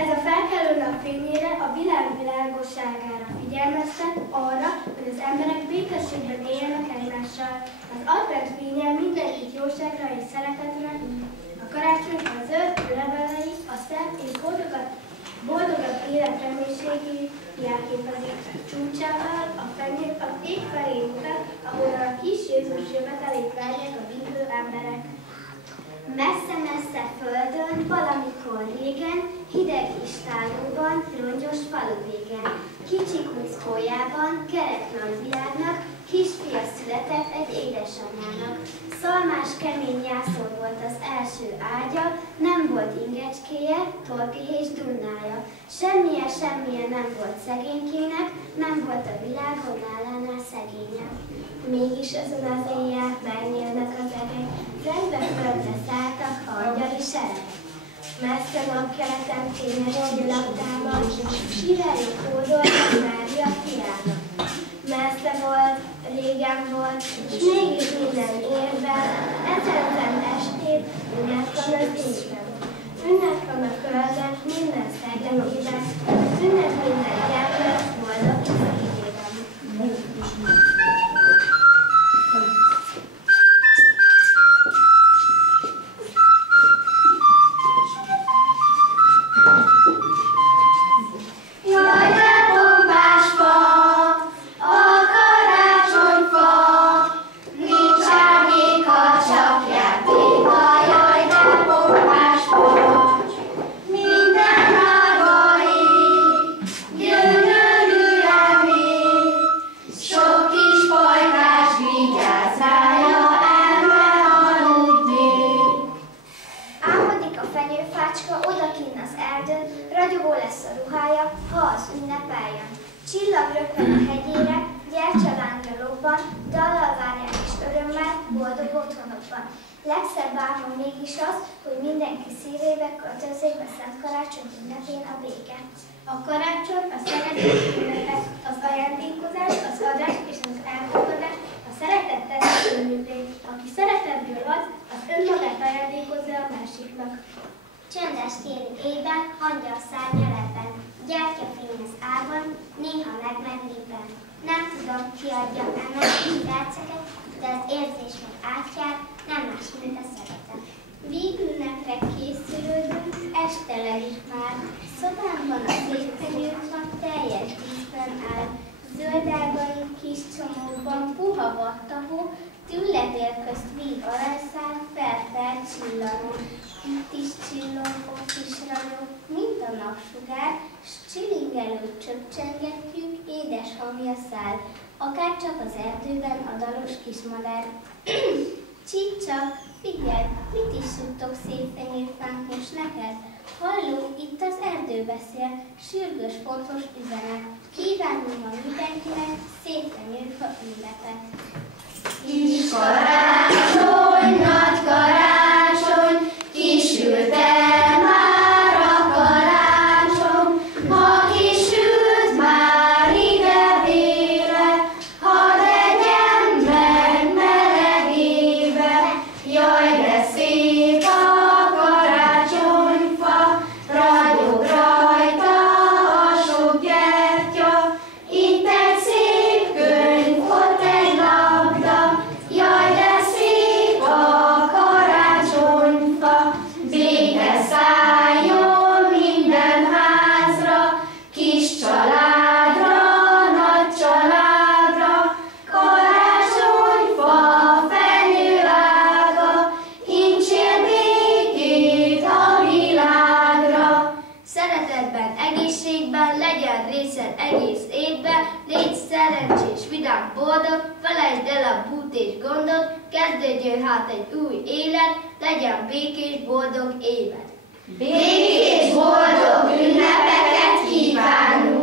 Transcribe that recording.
Ez a felkelő nap fényére a világ világosságára figyelmeztet, arra, hogy az emberek békességben éljenek egymással. Az advent fénye mindenkit jóságra és szeretetre hív. A karácsony a zöld levelei, a szent és boldogabb élet reménységét jelképezik. Csúcsával a fenyő az ég felé mutat, ahol a kis Jézus jövetelét várják a hívő emberek. Messze-messze földön, valamikor régen, hideg istálóban, rongyos falu végen, kicsi kuckójában, kerek nagyvilágnak, kisfia született egy édesanyának. Szalmás kemény jászol volt az első ágya, nem volt ingecskéje, torki és dunnája. Semmilyen nem volt szegénykének, nem volt a világon állánál szegénye. Mégis ezen az éjjel megnyílnak az egek, rendbe földre szálltak angyali sereg. Messze napkeleten fényes csillagtámad, sírelő kódoltak Mária fiának. Messze volt, régen volt, s mégis minden évben, ezen estét ünnep van az égben. Ünnep van a földön, minden szegen éven, ünnep minden gyermek, boldog szívében. Legszebb álmom mégis az, hogy mindenki szívébe költözzék be Szent Karácsony ünnepén a béke. A karácsony, a szeretet ünnepe, az ajándékozás, az adás és az elfogadás, a szeretettet ünnepé. Aki szeretetből ad, az önmagát ajándékozza a másiknak. Csöndes téli éjben, angyal szárnyal ebben, gyertyafény az árban, néha meglépen. Nem tudom, ki adja ennek kis perceket, de az érzés meg átjár, nem más, mint a szeretet. Vígünnepre készülődünk, este le is már. Szobámban a székfenyőfak teljes díszben áll. Zöldágaink kis csomókban puha vattahó, tűletél közt víg aranyszál, feltelt csillagó. Itt is csillogó kis ragyog, mint a napsugár, s csilingelő csöpcsengetjük, édes hangja száll, akárcsak az erdőben a dalos kismadár. Csicsak, figyelj, mit is suttog szép fenyőfánk most neked? Halló, itt az erdő beszél, sürgős, fontos üzenet. Kívánunk ma mindenkinek szép fenyőfa ünnepet. Kis karácsony, nagy karácsony, kisült el már a karácsony, ha kisült már ide véle, hadd egyen meg melegébe, jaj de szép a karácsonyfa, ragyog rajta a sok gyertya, itt egy szép könyv, ott egy labda, jaj de szép a karácsonyfa, béke szálljon minden házra, kis családra, nagy családra, karácsonyfa, fenyőága, incsél békét a világra. Szeretetben, egészségben, legyen részed egész évben, légy szerencsés, vidám, boldog, felejtsd el a bút és gondot, kezdődjön hát egy új élet, legyen békés, boldog évad. Békés, boldog ünnepeket kívánunk!